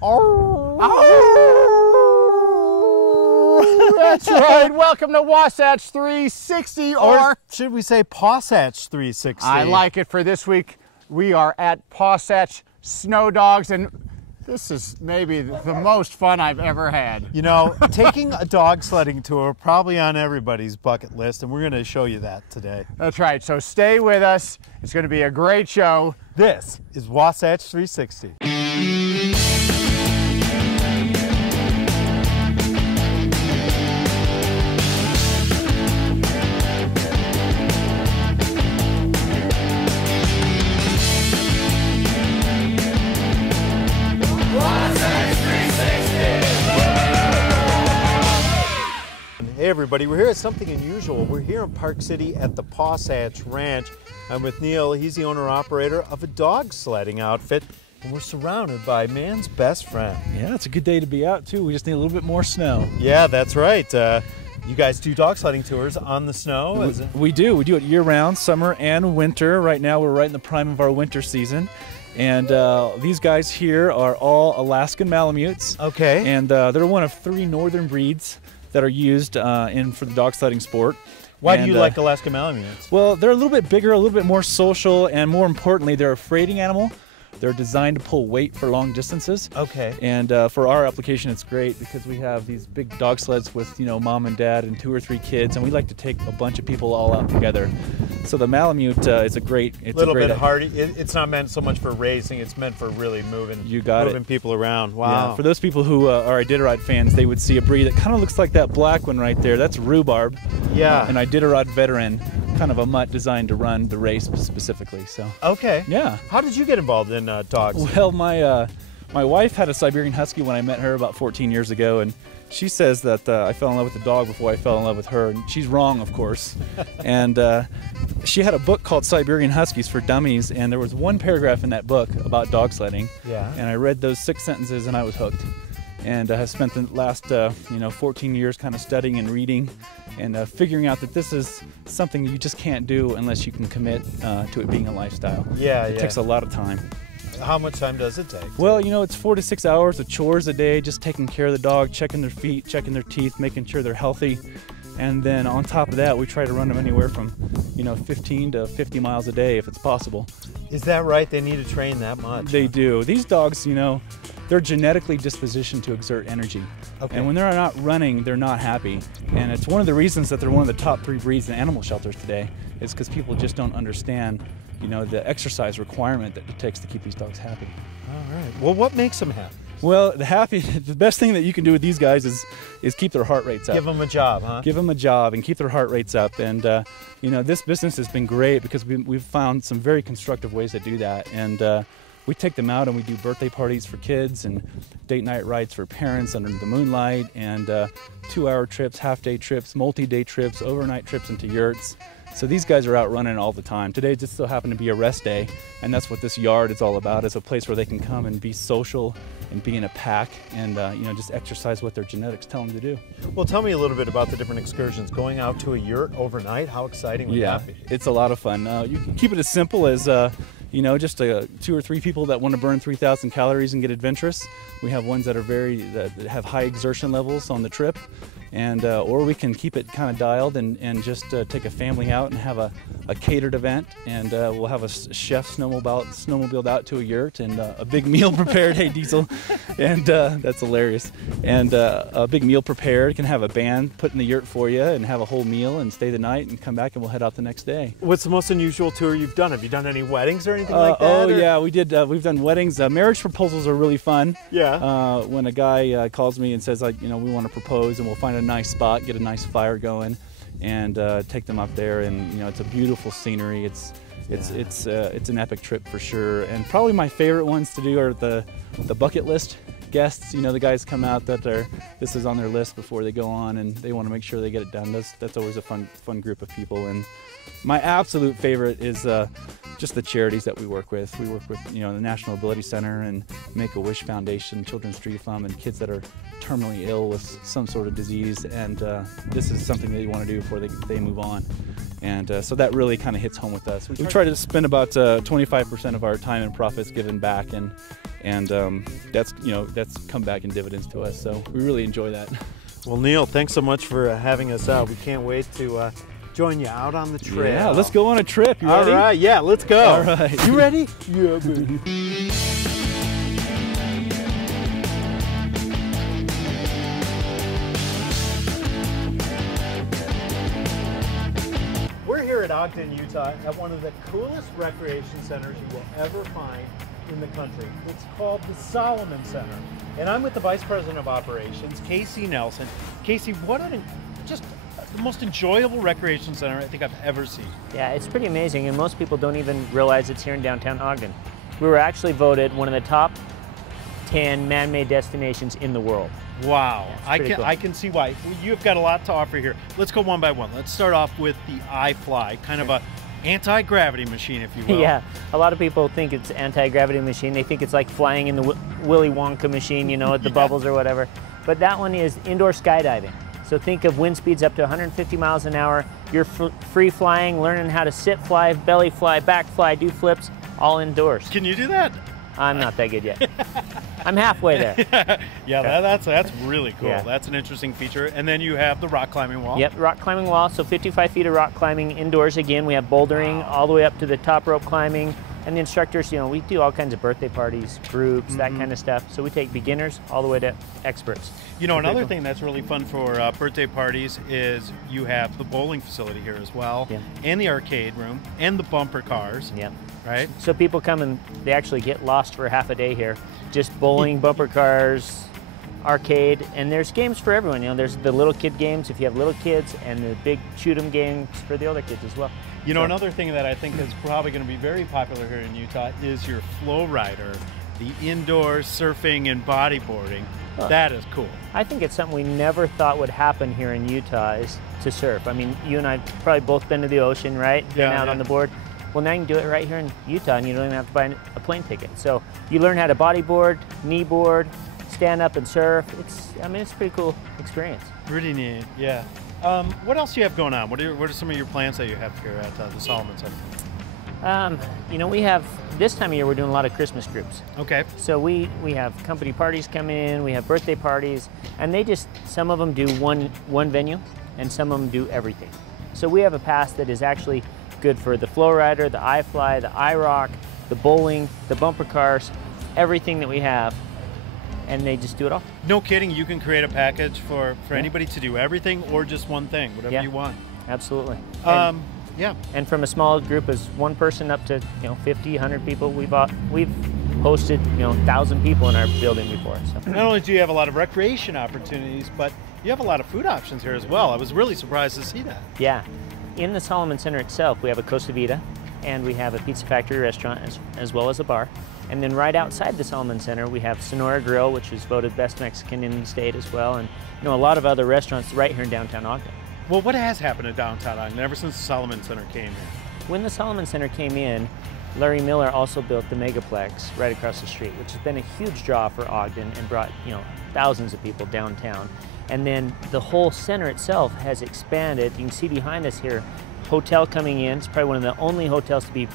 Oh, that's right. Welcome to Wasatch 360, or should we say Wasatch 360? I like it. For this week, we are at Wasatch Snow Dogs, and this is maybe the most fun I've ever had. You know, taking a dog sledding tour, probably on everybody's bucket list, and we're going to show you that today. That's right. So stay with us. It's going to be a great show. This is Wasatch 360. Hey everybody, we're here at something unusual. We're here in Park City at the Wasatch Ranch. I'm with Neil. He's the owner-operator of a dog sledding outfit, and we're surrounded by man's best friend. Yeah, it's a good day to be out too. We just need a little bit more snow. Yeah, that's right. You guys do dog sledding tours on the snow? We do it year-round, summer and winter. Right now we're right in the prime of our winter season. And these guys here are all Alaskan Malamutes. Okay. And they're one of 3 northern breeds that are used for the dog sledding sport. Why do you like Alaskan Malamutes? Well, they're a little bit bigger, a little bit more social, and more importantly, they're a freighting animal. They're designed to pull weight for long distances. Okay. And for our application, it's great because we have these big dog sleds with, mom and dad and 2 or 3 kids, and we like to take a bunch of people all out together. So the Malamute is a great. It's a little bit hardy. It's not meant so much for racing. It's meant for really moving. Moving people around. Wow. Yeah, for those people who are Iditarod fans, they would see a breed that kind of looks like that black one right there. That's Rhubarb. Yeah. An Iditarod veteran, kind of a mutt designed to run the race specifically. So. Okay. Yeah. How did you get involved in dogs? Well, my wife had a Siberian Husky when I met her about 14 years ago, and she says that I fell in love with the dog before I fell in love with her, and she's wrong, of course. And she had a book called Siberian Huskies for Dummies, and there was one paragraph in that book about dog sledding. Yeah. And I read those 6 sentences, and I was hooked. And I have spent the last 14 years kind of studying and reading and figuring out that this is something you just can't do unless you can commit to it being a lifestyle. Yeah, it takes a lot of time. How much time does it take? Well, it's 4 to 6 hours of chores a day, just taking care of the dog, checking their feet, checking their teeth, making sure they're healthy. And then on top of that, we try to run them anywhere from 15 to 50 miles a day if it's possible. Is that right? They need to train that much? They do. These dogs, they're genetically dispositioned to exert energy. Okay. And when they're not running, they're not happy. And it's one of the reasons that they're one of the top 3 breeds in animal shelters today, is because people just don't understand the exercise requirement that it takes to keep these dogs happy. All right. Well, what makes them happy? Well, the best thing that you can do with these guys is keep their heart rates up. Give them a job, huh? Give them a job and keep their heart rates up. And this business has been great because we've found some very constructive ways to do that. And we take them out and we do birthday parties for kids and date night rides for parents under the moonlight, and 2-hour trips, half-day trips, multi-day trips, overnight trips into yurts. So these guys are out running all the time. Today just so happened to be a rest day, and that's what this yard is all about. It's a place where they can come and be social and be in a pack and just exercise what their genetics tell them to do. Well, tell me a little bit about the different excursions. Going out to a yurt overnight, how exciting would that be? It's a lot of fun. You can keep it as simple as just 2 or 3 people that want to burn 3,000 calories and get adventurous. We have ones that have high exertion levels on the trip, and or we can keep it kind of dialed and just take a family out and have a catered event, and we'll have a chef snowmobiled out to a yurt and a big meal prepared. Hey, Diesel, and that's hilarious. And a big meal prepared. Can have a band put in the yurt for you and have a whole meal and stay the night and come back, and we'll head out the next day. What's the most unusual tour you've done? Have you done any weddings or anything like that? Oh yeah, we did. We've done weddings. Marriage proposals are really fun. Yeah. When a guy calls me and says, we want to propose, and we'll find a nice spot, get a nice fire going, and take them up there. And it's a beautiful scenery. It's an epic trip for sure. And probably my favorite ones to do are the bucket list guests. The guys come out this is on their list before they go on, and they want to make sure they get it done. That's always a fun group of people. And my absolute favorite is just the charities that we work with. We work with the National Ability Center and Make-A-Wish Foundation, Children's Tree Fund, and kids that are terminally ill with some sort of disease. And this is something that you want to do before they move on. And so that really kind of hits home with us. We try to spend about 25% of our time and profits giving back, and and that's come back in dividends to us. So we really enjoy that. Well, Neil, thanks so much for having us out. We can't wait to join you out on the trail. Yeah, let's go on a trip. You ready? All right, yeah, let's go. All right. You ready? Yeah, baby. We're here at Ogden, Utah, at one of the coolest recreation centers you will ever find in the country. It's called the Solomon Center. And I'm with the Vice President of Operations, Casey Nelson. Casey, what just the most enjoyable recreation center I think I've ever seen. Yeah, it's pretty amazing, and most people don't even realize it's here in downtown Ogden. We were actually voted one of the top 10 man-made destinations in the world. Wow, Yeah, cool. I can see why. You've got a lot to offer here. Let's go one by one. Let's start off with the iFly, kind of a anti-gravity machine, if you will. Yeah, a lot of people think it's anti-gravity machine. They think it's like flying in the Willy Wonka machine, you know, with the bubbles or whatever. But that one is indoor skydiving. So think of wind speeds up to 150 miles an hour. You're free flying, learning how to sit fly, belly fly, back fly, do flips, all indoors. Can you do that? I'm not that good yet. I'm halfway there. Yeah, that's really cool. Yeah. That's an interesting feature. And then you have the rock climbing wall. Yep, rock climbing wall, so 55 feet of rock climbing indoors again. We have bouldering all the way up to the top rope climbing. And the instructors, you know, we do all kinds of birthday parties, groups, that kind of stuff. So we take beginners all the way to experts. You know, another thing that's really fun for birthday parties is you have the bowling facility here as well, Yeah. and the arcade room, and the bumper cars, Yep. right? So people come and they actually get lost for half a day here. Just bowling, bumper cars, arcade, and there's games for everyone. You know, there's the little kid games if you have little kids, and the big shoot 'em games for the older kids as well. You know, So- another thing that I think is probably going to be very popular here in Utah is your flow rider, the indoor surfing and bodyboarding. That is cool. I think it's something we never thought would happen here in Utah is to surf. I mean, you and I have probably both been to the ocean, right? Been out on the board. Well, now you can do it right here in Utah, and you don't even have to buy a plane ticket. So you learn how to bodyboard, kneeboard, stand up and surf. It's a pretty cool experience. Pretty neat, yeah. What else do you have going on? What are some of your plans that you have here at the Solomon Center? You know, we have, this time of year, we're doing a lot of Christmas groups. Okay. So we have company parties come in, we have birthday parties, and some of them do one venue, and some of them do everything. So we have a pass that is actually good for the flow rider, the iFly, the iRock, the bowling, the bumper cars, everything that we have, and they just do it all. No kidding, you can create a package for anybody to do everything or just one thing, whatever you want. Absolutely. Yeah. And from a small group as one person up to 50, 100 people, we've hosted 1,000 people in our building before. So. Not only do you have a lot of recreation opportunities, but you have a lot of food options here as well. I was really surprised to see that. Yeah. In the Solomon Center itself, we have a Costa Vida, and we have a Pizza Factory restaurant as well as a bar. And then right outside the Solomon Center, we have Sonora Grill, which is voted best Mexican in the state as well, and a lot of other restaurants right here in downtown Ogden. Well, what has happened in downtown Ogden ever since the Solomon Center came here? When the Solomon Center came in, Larry Miller also built the Megaplex right across the street, which has been a huge draw for Ogden and brought thousands of people downtown. And then the whole center itself has expanded. You can see behind us here, hotel coming in. It's probably one of the only hotels to be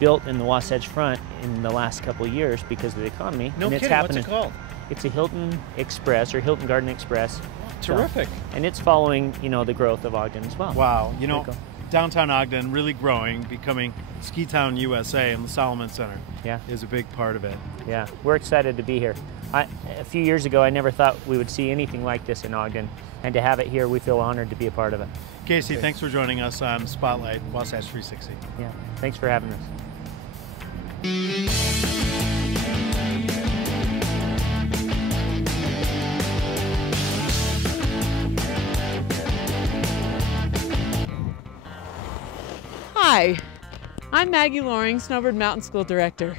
built in the Wasatch Front in the last couple of years because of the economy. No and kidding, what's it called? It's a Hilton Express or Hilton Garden Express. Terrific. So, and it's following, the growth of Ogden as well. Wow, Cool. downtown Ogden really growing, becoming Ski Town USA, and the Solomon Center is a big part of it. Yeah, we're excited to be here. A few years ago, I never thought we would see anything like this in Ogden, and to have it here, we feel honored to be a part of it. Casey, thanks for joining us on Spotlight Wasatch 360. Yeah, thanks for having us. Hi, I'm Maggie Loring, Snowbird Mountain School Director.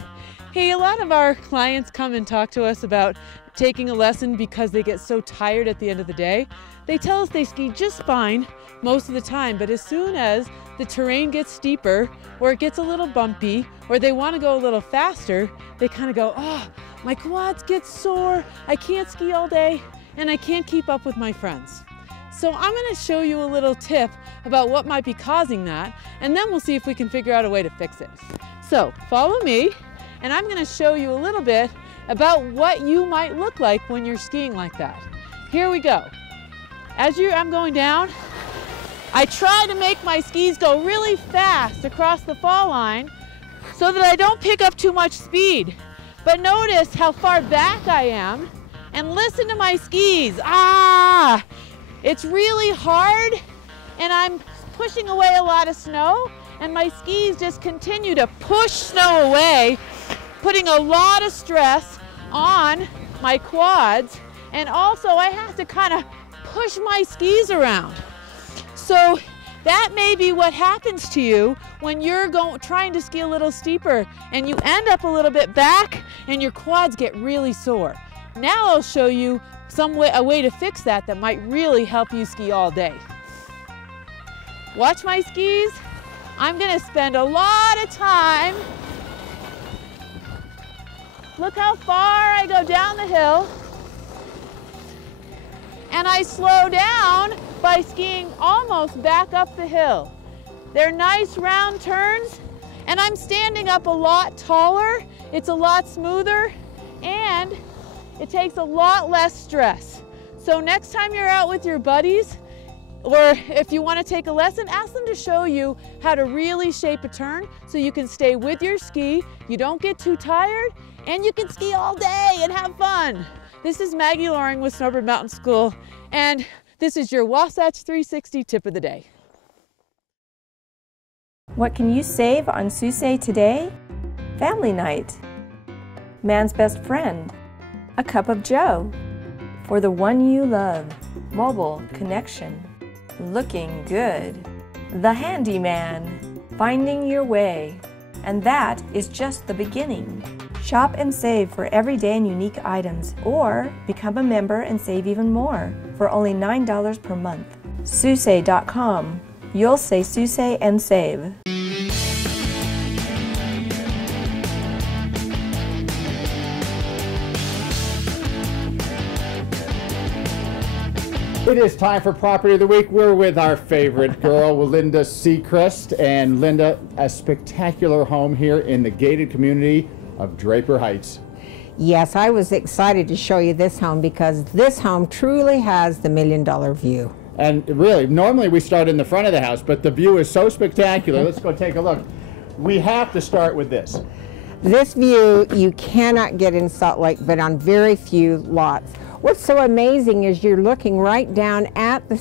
Hey, a lot of our clients come and talk to us about taking a lesson because they get so tired at the end of the day. They tell us they ski just fine most of the time, but as soon as the terrain gets steeper or it gets a little bumpy or they want to go a little faster, they kind of go, oh, my quads get sore, I can't ski all day, and I can't keep up with my friends. So I'm going to show you a little tip about what might be causing that, and then we'll see if we can figure out a way to fix it. So follow me, and I'm going to show you a little bit about what you might look like when you're skiing like that. Here we go. As I'm going down, I try to make my skis go really fast across the fall line so that I don't pick up too much speed. But notice how far back I am and listen to my skis. Ah! It's really hard and I'm pushing away a lot of snow and my skis just continue to push snow away, putting a lot of stress on my quads, and also I have to kind of push my skis around. So that may be what happens to you when you're trying to ski a little steeper and you end up a little bit back and your quads get really sore. Now I'll show you a way to fix that that might really help you ski all day. Watch my skis. I'm gonna spend a lot of time. Look how far I go down the hill. And I slow down by skiing almost back up the hill. They're nice round turns, and I'm standing up a lot taller. It's a lot smoother, and it takes a lot less stress. So next time you're out with your buddies, or if you want to take a lesson, ask them to show you how to really shape a turn so you can stay with your ski, you don't get too tired, and you can ski all day and have fun. This is Maggie Loring with Snowbird Mountain School, and this is your Wasatch 360 tip of the day. What can you save on Susay today? Family night, man's best friend, a cup of joe, for the one you love, mobile connection, looking good, the handyman, finding your way, and that is just the beginning. Shop and save for everyday and unique items, or become a member and save even more for only $9 per month. Susay.com. You'll say Susay and save. It is time for Property of the Week. We're with our favorite girl, Linda Sechrist. And Linda, a spectacular home here in the gated community of Draper Heights. Yes, I was excited to show you this home because this home truly has the $1 million view. And really, normally we start in the front of the house, but the view is so spectacular. Let's go take a look. We have to start with this. This view you cannot get in Salt Lake, but on very few lots. What's so amazing is you're looking right down at the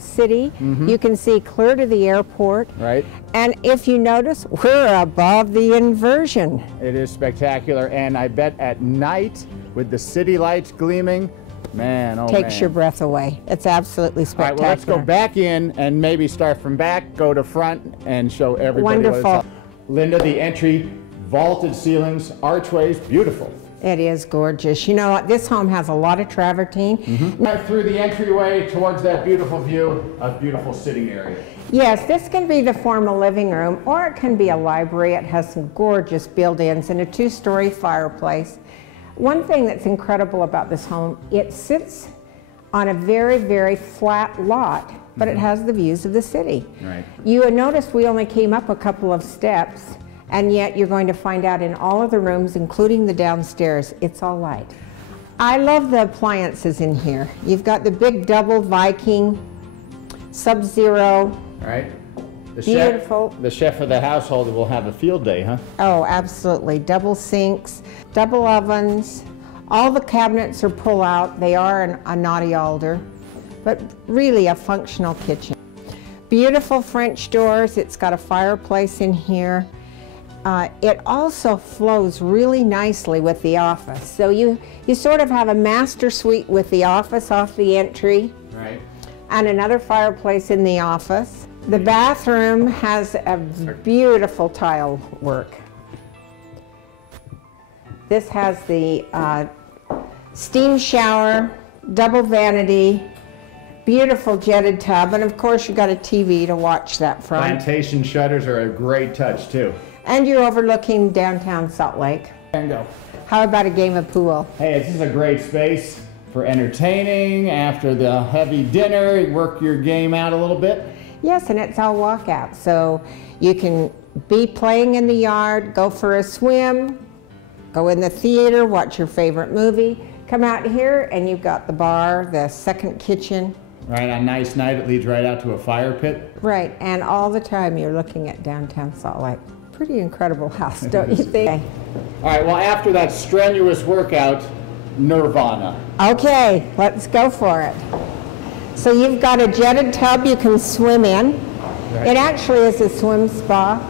city. Mm-hmm. You can see clear to the airport. Right. And if you notice, we're above the inversion. It is spectacular, and I bet at night with the city lights gleaming, man, oh takes man. Your breath away. It's absolutely spectacular. All right, well, let's go back in and maybe start from back, go to front, and show everybody. Wonderful. What it's like. Linda, the entry, vaulted ceilings, archways, beautiful. It is gorgeous. You know, this home has a lot of travertine. Mm-hmm. Right through the entryway towards that beautiful view, a beautiful sitting area. Yes, this can be the formal living room, or it can be a library. It has some gorgeous built-ins and a two-story fireplace. One thing that's incredible about this home, it sits on a very, very flat lot, but it has the views of the city. Right. You notice we only came up a couple of steps, and yet you're going to find out in all of the rooms, including the downstairs, it's all light. I love the appliances in here. You've got the big double Viking, Sub-Zero. Right. Beautiful. The chef of the household will have a field day, huh? Oh, absolutely. Double sinks, double ovens. All the cabinets are pull-out. They are a naughty alder, but really a functional kitchen. Beautiful French doors. It's got a fireplace in here. It also flows really nicely with the office. So you sort of have a master suite with the office off the entry. Right. And another fireplace in the office. The bathroom has a beautiful tile work. This has the steam shower, double vanity, beautiful jetted tub, and of course you've got a TV to watch that from. Plantation shutters are a great touch too. And you're overlooking downtown Salt Lake. Bingo. How about a game of pool? Hey, this is a great space for entertaining after the heavy dinner. Work your game out a little bit. Yes, and it's all walkout, so you can be playing in the yard, go for a swim, Go in the theater, watch your favorite movie. Come out here and you've got the bar, the second kitchen. Right, on a nice night, it leads right out to a fire pit. Right, and all the time you're looking at downtown Salt Lake. Pretty incredible house, don't you think? All right, well, after that strenuous workout, nirvana. Okay, let's go for it. So you've got a jetted tub you can swim in. Right. It actually is a swim spa,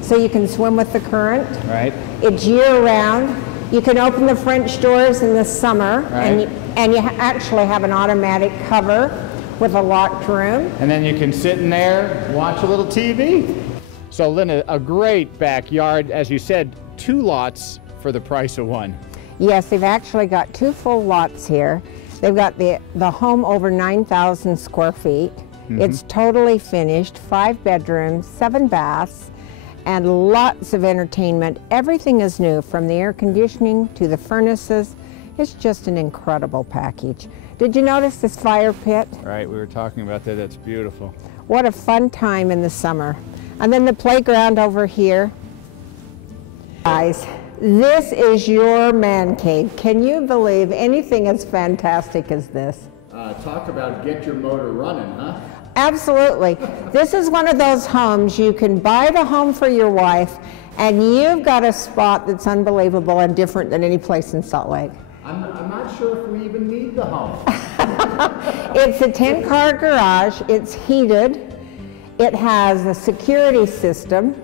so you can swim with the current. Right. It's year-round. You can open the French doors in the summer, right. and you actually have an automatic cover with a locked room. And then you can sit in there, watch a little TV. So Linda, a great backyard. As you said, 2 lots for the price of 1. Yes, they've actually got 2 full lots here. They've got the home over 9,000 square feet. Mm-hmm. It's totally finished, 5 bedrooms, 7 baths, and lots of entertainment. Everything is new, from the air conditioning to the furnaces. It's just an incredible package. Did you notice this fire pit? Right, we were talking about that. That's beautiful. What a fun time in the summer. And then the playground over here. Guys, this is your man cave. Can you believe anything as fantastic as this? Talk about get your motor running, huh? Absolutely. This is one of those homes you can buy the home for your wife, and you've got a spot that's unbelievable and different than any place in Salt Lake. I'm not sure if we even need the home. It's a 10-car garage. It's heated. It has a security system.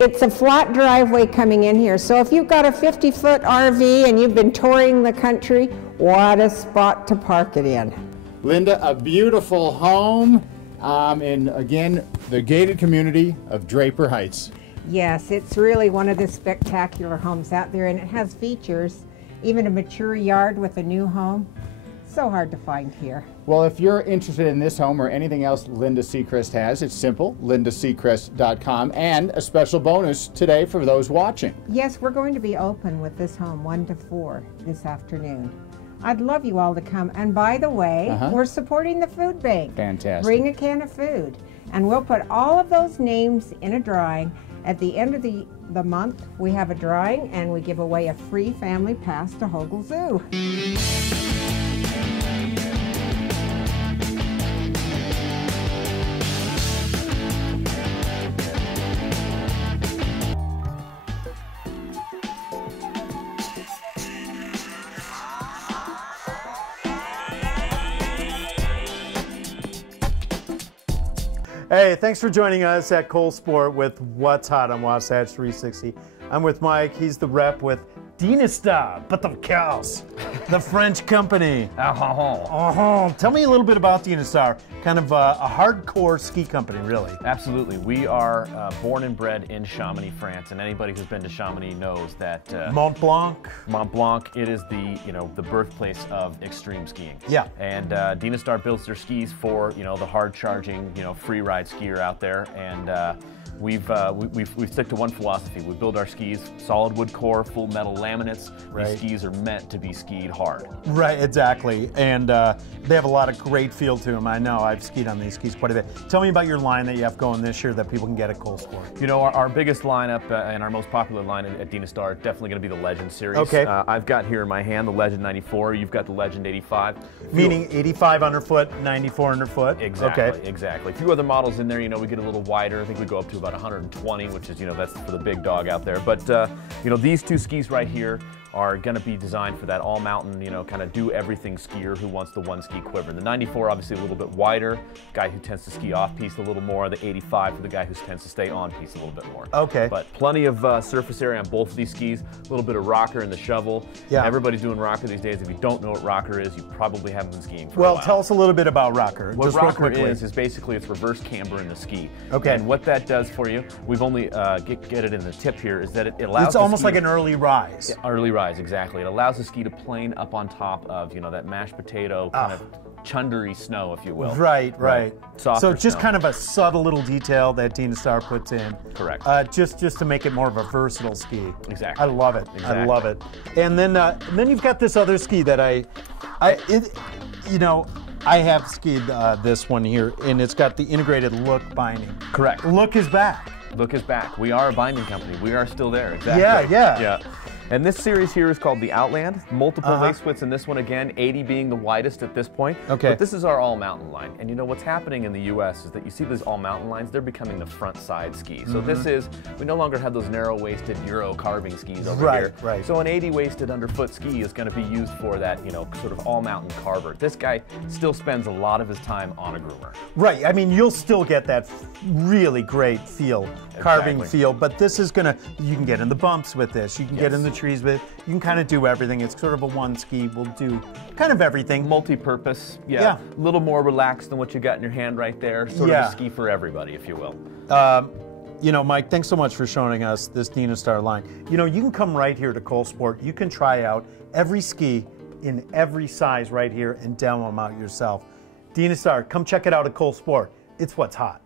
It's a flat driveway coming in here. So if you've got a 50-foot RV and you've been touring the country, what a spot to park it in. Linda, a beautiful home in, again, the gated community of Draper Heights. Yes, it's really one of the spectacular homes out there, and it has features, even a mature yard with a new home. So hard to find here. Well, if you're interested in this home or anything else Linda Sechrist has, it's simple, lindasechrist.com, and a special bonus today for those watching. Yes, we're going to be open with this home 1 to 4 this afternoon. I'd love you all to come. And by the way, we're supporting the food bank. Fantastic. Bring a can of food. And we'll put all of those names in a drawing. At the end of the month, we have a drawing, and we give away a free family pass to Hogle Zoo. Hey, thanks for joining us at Cole Sport with What's Hot on Wasatch 360. I'm with Mike. He's the rep with Dynastar, but the cows, the French company. Tell me a little bit about Dynastar. Kind of a hardcore ski company, really. Absolutely. We are born and bred in Chamonix, France, and anybody who's been to Chamonix knows that Mont Blanc. Mont Blanc, it is the birthplace of extreme skiing. Yeah. And Dynastar builds their skis for the hard charging free ride skier out there, and we've stick to one philosophy. We build our skis solid wood core, full metal laminates. Right. These skis are meant to be skied hard. Right, exactly. And they have a lot of great feel to them. I know, I've skied on these skis quite a bit. Tell me about your line that you have going this year that people can get at Cole Sport. Our biggest lineup and our most popular line at Dynastar is definitely going to be the Legend series. Okay. I've got here in my hand the Legend 94. You've got the Legend 85. Meaning 85 underfoot, 94 underfoot. Exactly, okay. Exactly. A few other models in there, we get a little wider. I think we go up to about 120, which is, that's for the big dog out there. But, these 2 skis right here are going to be designed for that all-mountain, kind of do-everything skier who wants the one ski quiver. The 94, obviously a little bit wider, guy who tends to ski off-piste a little more. The 85 for the guy who tends to stay on-piste a little bit more. Okay. But plenty of surface area on both of these skis, a little bit of rocker in the shovel. Yeah. Everybody's doing rocker these days. If you don't know what rocker is, you probably haven't been skiing for a while. Well, tell us a little bit about rocker. What just rocker real quickly. is basically it's reverse camber in the ski. Okay. And what that does for you, we've only get it in the tip here, is that it allows it's almost like an early rise. Yeah, early rise, exactly. It allows the ski to plane up on top of that mashed potato kind of chundery snow, if you will. Right. Softer so just snow. kind of a subtle little detail that Dynastar puts in. Correct. Just to make it more of a versatile ski. Exactly. I love it. Exactly. I love it. And then you've got this other ski that I have skied this one here, and it's got the integrated Look binding. Correct. Look is back. Look is back. We are a binding company. We are still there. Exactly. Yeah. And this series here is called the Outland. Multiple waist widths in this one again, 80 being the widest at this point. Okay. But this is our all-mountain line. And you know what's happening in the US is that you see these all-mountain lines, they're becoming the front side ski. So this is, we no longer have those narrow-waisted Euro carving skis over here. Right. So an 80-waisted underfoot ski is going to be used for that, you know, sort of all-mountain carver. This guy still spends a lot of his time on a groomer. Right, I mean, you'll still get that really great feel, carving feel, but this is gonna, you can get in the bumps with this, you can get in the trees with it, you can kind of do everything. It's sort of a one ski, will do kind of everything. Multi-purpose, a little more relaxed than what you got in your hand right there. Sort of a ski for everybody, if you will. You know, Mike, thanks so much for showing us this Dynastar line. You know, you can come right here to Cole Sport. You can try out every ski in every size right here and demo them out yourself. Dynastar, come check it out at Cole Sport. It's what's hot.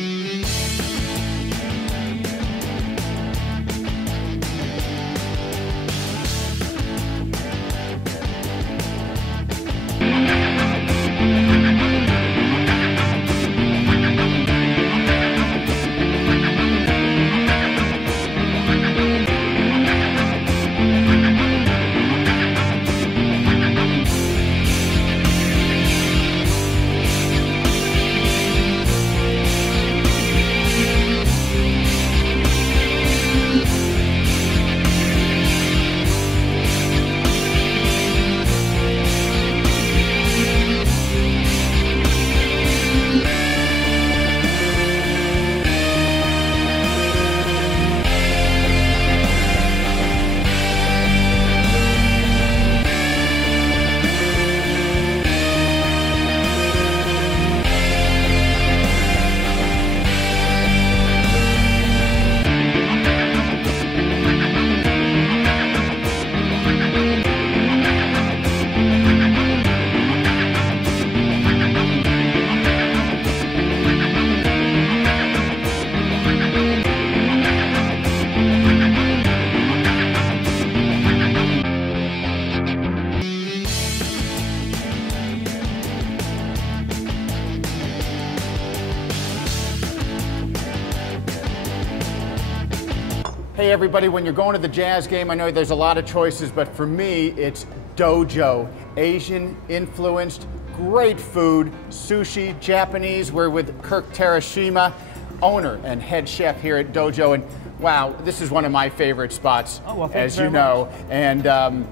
Hey everybody, when you're going to the Jazz game, I know there's a lot of choices, but for me, it's Dojo. Asian influenced, great food, sushi, Japanese. We're with Kirk Terashima, owner and head chef here at Dojo, and wow, this is one of my favorite spots, as you know. And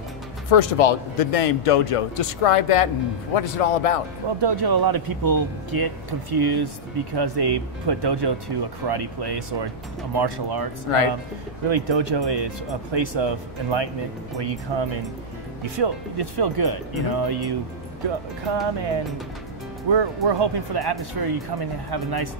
first of all, the name Dojo, describe that and what is it all about? Well, Dojo, a lot of people get confused because they put Dojo to a karate place or a martial arts. Right. Really, Dojo is a place of enlightenment where you come and you just feel good. You know, you come and we're hoping for the atmosphere. You come and have a nice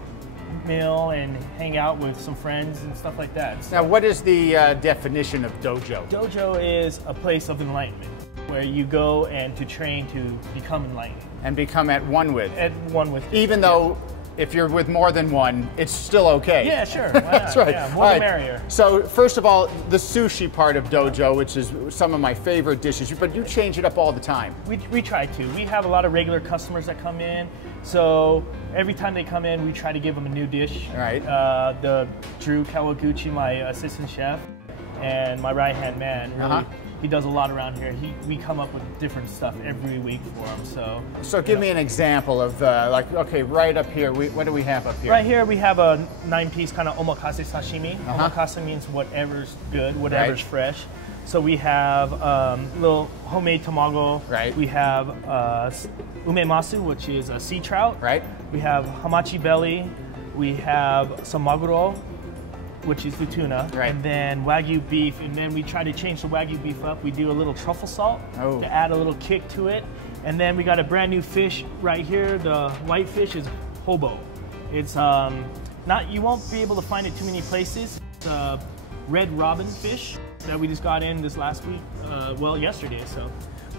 meal and hang out with some friends and stuff like that. So, now, what is the definition of Dojo? Dojo is a place of enlightenment where you go and to train to become enlightened. And become at one with. At one with. Even though if you're with more than one, it's still okay. Yeah, sure. Why not? That's right. Yeah, more the merrier. So first of all, the sushi part of Dojo, which is some of my favorite dishes, but you change it up all the time. We try to. We have a lot of regular customers that come in, so every time they come in, we try to give them a new dish. Right. The Drew Kawaguchi, my assistant chef, and my right-hand man, really, he does a lot around here. We come up with different stuff every week for him. So give me an example of like, okay, right up here, what do we have up here? Right here we have a 9-piece kind of omakase sashimi. Omakase means whatever's good, whatever's fresh. So we have little homemade tamago. Right. We have umemasu, which is a sea trout. Right. We have hamachi belly. We have some maguro, which is the tuna, and then Wagyu beef, and then we try to change the Wagyu beef up. We do a little truffle salt to add a little kick to it, and then we got a brand new fish right here. The white fish is hobo. It's you won't be able to find it too many places. It's a red robin fish that we just got in this last week, yesterday. So.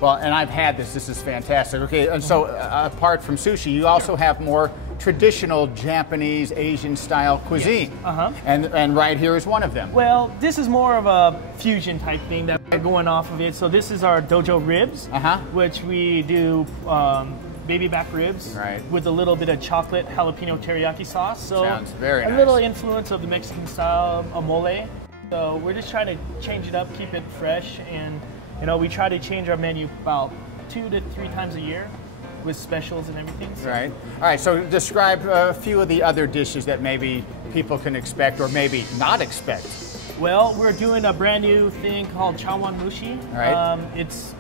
Well, and I've had this. This is fantastic. Okay, and so apart from sushi, you also have more traditional Japanese, Asian-style cuisine. Yes. And right here is one of them. Well, this is more of a fusion type thing that we're going off of it. So this is our Dojo ribs, which we do baby back ribs with a little bit of chocolate jalapeno teriyaki sauce. So sounds very nice. A little influence of the Mexican style of mole. So we're just trying to change it up, keep it fresh, and you know, we try to change our menu about 2 to 3 times a year with specials and everything. So. Right. All right, so describe a few of the other dishes that maybe people can expect or maybe not expect. Well, we're doing a brand new thing called chawan mushi. All right. It's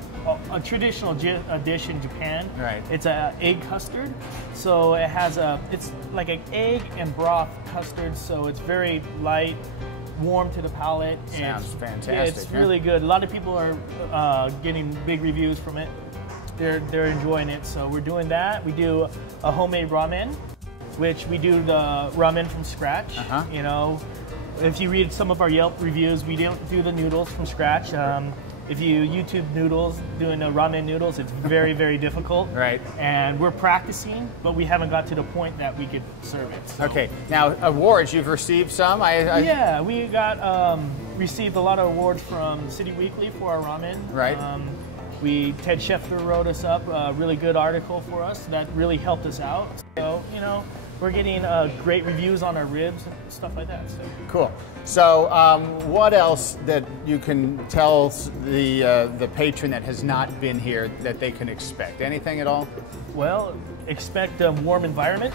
a traditional dish in Japan. Right. It's an egg custard. So it has it's like an egg and broth custard, so it's very light, warm to the palate. Sounds fantastic. Yeah, it's really good. A lot of people are getting big reviews from it. They're enjoying it. So we're doing that. We do a homemade ramen, which we do the ramen from scratch. You know, if you read some of our Yelp reviews, we don't do the noodles from scratch. If you YouTube noodles, doing the ramen noodles, it's very, very difficult. Right. And we're practicing, but we haven't got to the point that we could serve it. So. Okay. Now, awards, you've received some? Yeah, we got received a lot of awards from City Weekly for our ramen. Right. Ted Schefter wrote us up a really good article for us that really helped us out. So, you know, we're getting great reviews on our ribs and stuff like that. So. Cool. So, what else that you can tell the patron that has not been here that they can expect? Anything at all? Well, expect a warm environment,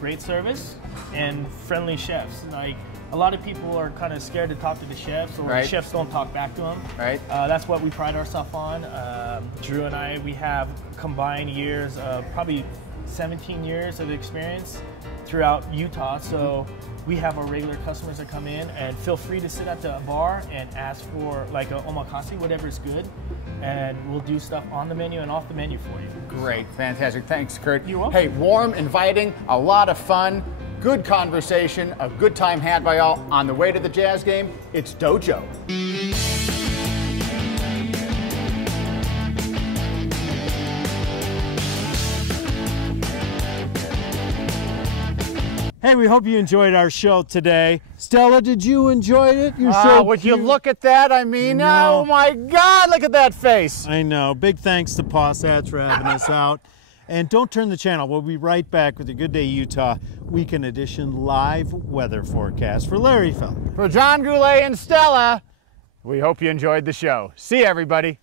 great service, and friendly chefs. Like, a lot of people are kind of scared to talk to the chefs, or the chefs don't talk back to them. Right. That's what we pride ourselves on. Drew and I, we have combined years, probably 17 years of experience throughout Utah. So we have our regular customers that come in, and feel free to sit at the bar and ask for like a omakase, whatever is good, and we'll do stuff on the menu and off the menu for you. Great, fantastic. Thanks, Kurt. You're welcome. Hey, warm, inviting, a lot of fun, good conversation, a good time had by all. On the way to the jazz game, it's Dojo. Hey, we hope you enjoyed our show today. Stella, did you enjoy it? You're so would cute. you look at that? I mean, No. oh my God, look at that face. I know. Big thanks to Wasatch for having us out. And don't turn the channel. We'll be right back with the Good Day Utah Weekend Edition live weather forecast. For Larry Feldman. For John Goulet and Stella, we hope you enjoyed the show. See you, everybody.